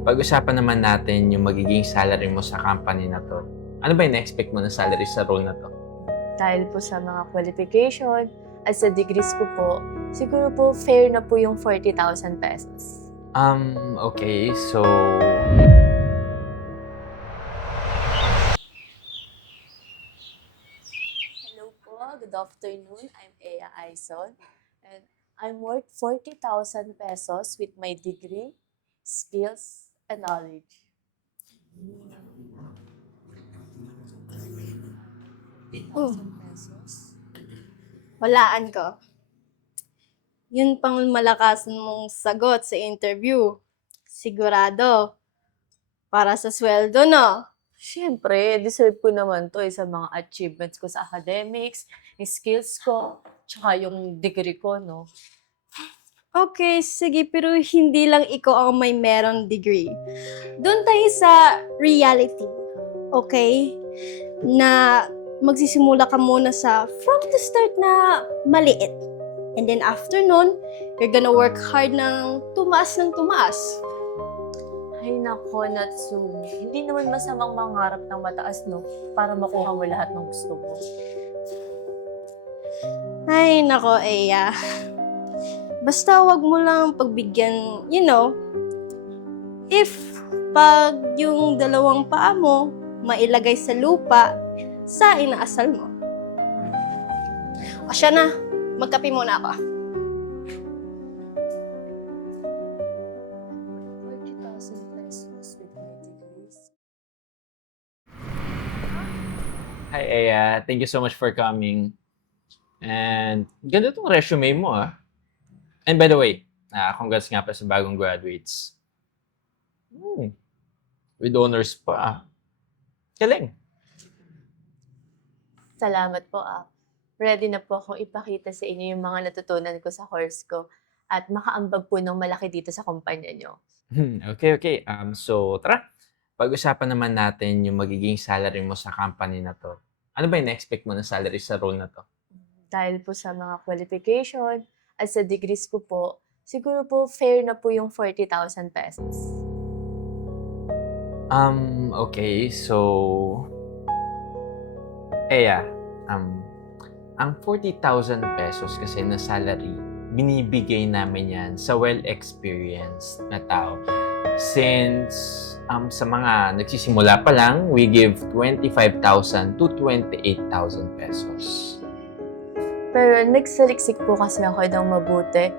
pag-usapan naman natin yung magiging salary mo sa company na to. Ano ba yung na-expect mo na salary sa role na to? Dahil po sa mga qualification at sa degrees ko po, siguro po fair na po yung 40,000 pesos. Um, okay, so... Hello po, good afternoon. I'm Ea Aison and I'm worth 40,000 pesos with my degree, skills, and knowledge. Oh. Walaan ko. Yun pang malakas mong sagot sa interview. Sigurado. Para sa sweldo, no? Siyempre, deserve ko naman to eh, sa mga achievements ko sa academics, skills ko, tsaka yung degree ko, no? Okay, sige, pero hindi lang ikaw ang may merong degree. Doon tayo sa reality. Okay? Na magsisimula ka muna sa from the start na maliit. And then after nun, you're gonna work hard ng tumaas ng tumaas. Ay nako, Natsumi. Hindi naman masamang mangarap ng mataas, no? Para makuha mo lahat ng gusto mo. Ay, nako, Eya. Basta wag mo lang pagbigyan, you know, if pag yung dalawang paa mo mailagay sa lupa, sa inaasal mo. O siya na, magkape muna ako. 40,000 pesos with my degrees. Hi, Aya. Thank you so much for coming. And ganda tong resume mo, ah. And by the way, ah, congrats nga pa sa bagong graduates. Hmm. With honors pa. Galing. Salamat po ah. Ready na po akong ipakita sa inyo yung mga natutunan ko sa course ko at makaambag po ng malaki dito sa kumpanya nyo. Hmm, okay, okay. Um, so, tara. Pag-usapan naman natin yung magiging salary mo sa company na to. Ano ba yung na-expect mo na salary sa role na to? Dahil po sa mga qualification at sa degrees ko po, siguro po fair na po yung 40,000 pesos. Um, okay. So, Eya, um, ang 40,000 pesos kasi na salary, binibigay namin yan sa well-experienced na tao. Since um, sa mga nagsisimula pa lang, we give 25,000 to 28,000 pesos. Pero nagsaliksik po kasi ako ng mabuti.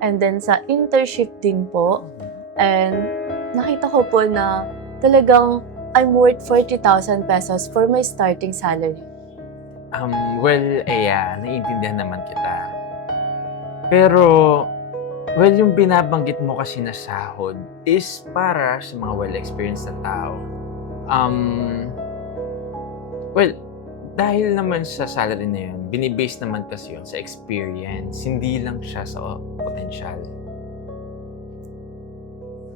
And then sa internship din po, and nakita ko po na talagang I'm worth 40,000 pesos for my starting salary. Um, well, Eya, naiintindihan naman kita. Pero, well, yung binabanggit mo kasi na sahod is para sa mga well-experienced na tao. Um, well, dahil naman sa salary na yun, binibase naman kasi yun sa experience, hindi lang siya sa potential.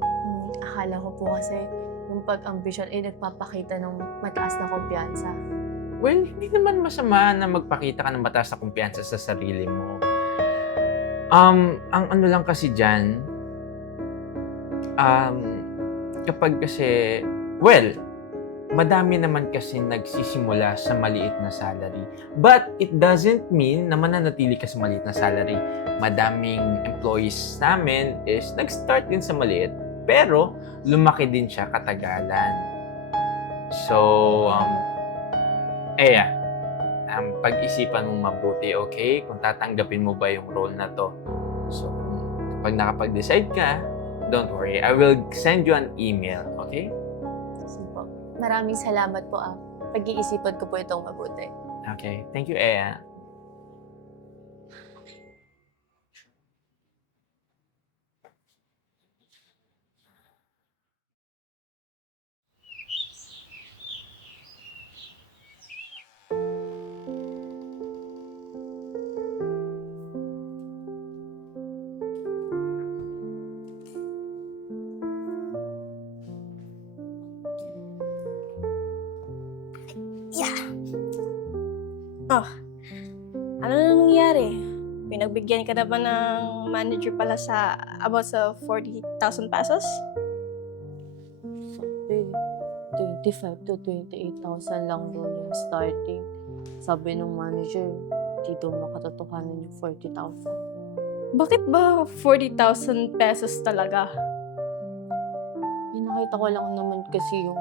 Hmm, akala ko po kasi yung pag-ambition ay nagpapakita ng mataas na kumpiyansa. Well, hindi naman masama na magpakita ka ng mataas na kumpiyansa sa sarili mo. Um, ang ano lang kasi dyan, um, kapag kasi, well, madami naman kasi nagsisimula sa maliit na salary. But it doesn't mean na mananatili ka sa maliit na salary. Madaming employees namin is nag-start din sa maliit, pero lumaki din siya katagalan. So, um, Eya, um, pag-isipan mong mabuti, okay? Kung tatanggapin mo ba yung role na to. So, kapag nakapag-decide ka, don't worry. I will send you an email, okay? Maraming salamat po ah. Pag-iisipan ko po itong mabuti. Okay. Thank you, Eya. Oh, ano na nangyari? Pinagbigyan ka na ba ng manager pala sa about sa 40,000 pesos? 25 to 28,000 lang daw yung starting. Sabi ng manager, di daw makatotohanan yung 40,000. Bakit ba 40,000 pesos talaga? Pinakita ko lang naman kasi yung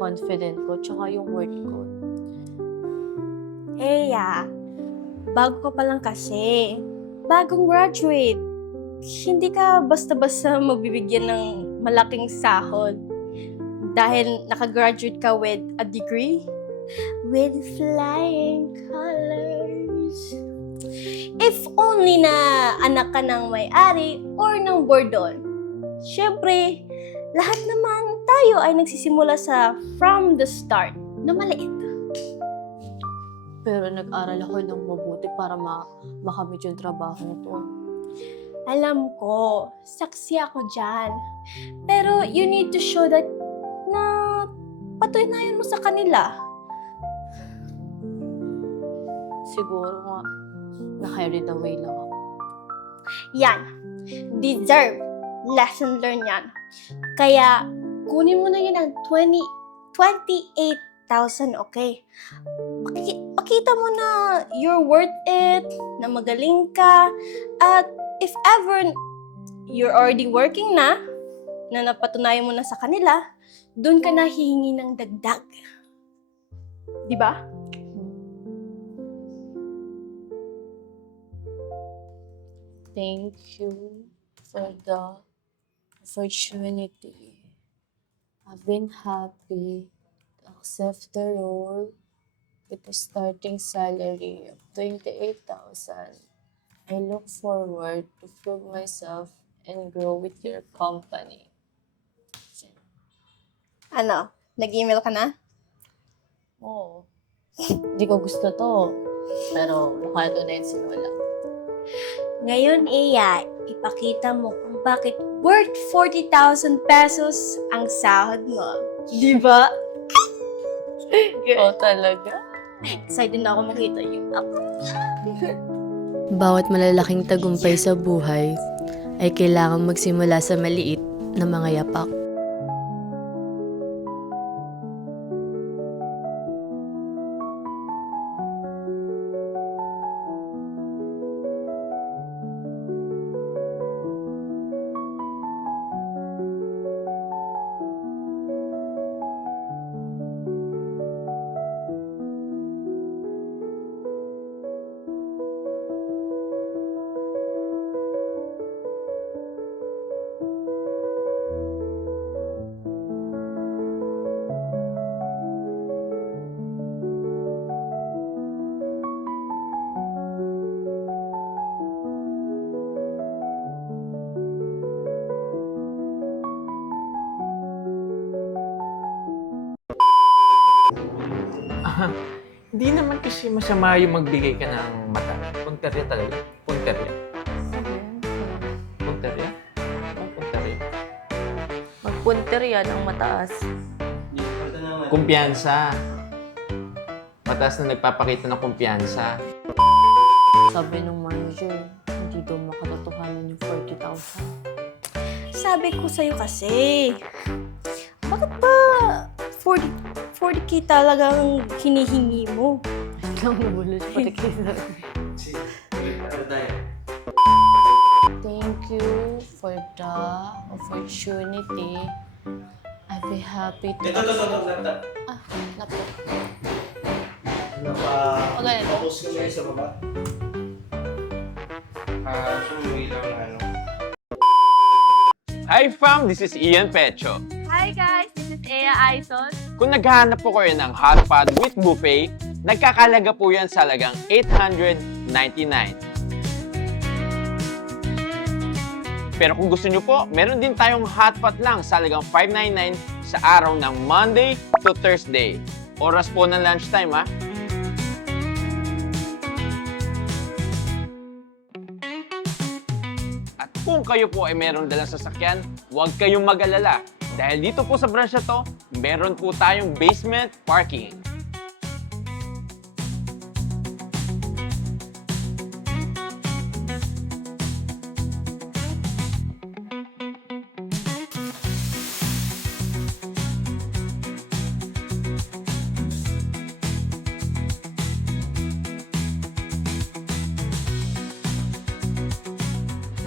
confident ko tsaka yung worth ko. Eya, bago ka pa lang kasi. Bagong graduate. Hindi ka basta-basta mabibigyan ng malaking sahod. Dahil nakagraduate ka with a degree. With flying colors. If only na anak ka ng may-ari or ng bordon. Siyempre, lahat naman tayo ay nagsisimula sa from the start na maliit. Pero nag-aral ako ng mabuti para ma makamit yung trabaho nito. Alam ko, saksi ako dyan. Pero you need to show that na patunayan mo sa kanila. Siguro nga, na-carried away lang ako. Yan. Deserve. Lesson learned yan. Kaya, kunin mo na yun ang 20, 28,000, okay? Paki- pakita mo na you're worth it, na magaling ka, at if ever you're already working na, na napatunayan mo na sa kanila, doon ka na hihingi ng dagdag. Di ba? Thank you for the opportunity. I've been happy to accept the role with a starting salary of 28,000. I look forward to prove myself and grow with your company. Ano? Nag-email ka na? Oo. Hindi ko gusto to. Pero nakaya na yun simula. Ngayon, Iya, ipakita mo kung bakit worth 40,000 pesos ang sahod mo. Di ba? Oo talaga. Excited na ako makita yung app. Bawat malalaking tagumpay sa buhay ay kailangan magsimula sa maliit na mga yapak. Hindi naman kasi masama yung magbigay ka ng mata. Punterya talaga. Punterya. Punterya? Ang punterya. Magpunter yan ang mataas. Kumpiyansa. Mataas na nagpapakita ng kumpiyansa. Sabi ng manager, hindi daw makatotohanan yung 40,000. Sabi ko sa'yo kasi, bakit ba 40, 40k talagang hinihingi mo? Lang nabulos kayo. Thank you for the opportunity. I'd be happy to... Ito, ito, ito, ito, ito. Ah, laptop. Naka... Okay. Focus ko ngayon sa baba. Ah, sumuwi lang na ano. Hi fam, this is Ian Pecho. Hi guys, Ea Aizon. Kung naghahanap po kayo ng hot pot with buffet, nagkakalaga po yan sa lagang 899. Pero kung gusto nyo po, meron din tayong hot pot lang sa lagang 599 sa araw ng Monday to Thursday. Oras po ng lunchtime ha. At kung kayo po ay meron dalang sasakyan, huwag kayong mag-alala. Dahil dito po sa branch na to, meron po tayong basement parking.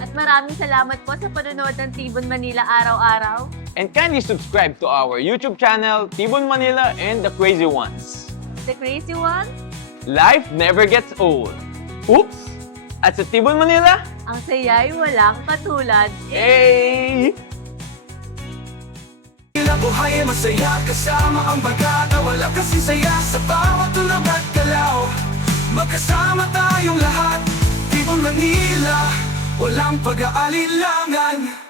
At maraming salamat po sa panonood ng Tibon Manila araw-araw. And kindly subscribe to our YouTube channel, Tibon Manila and the Crazy Ones. The crazy one, Life never gets old. Oops! At sa Tibon Manila, ang saya'y walang katulad. hey! Tila buhay ay masaya kasama ang bagata Wala kasi saya sa bawat tulog at galaw Magkasama tayong lahat Tibon Manila Walang pag-aalilangan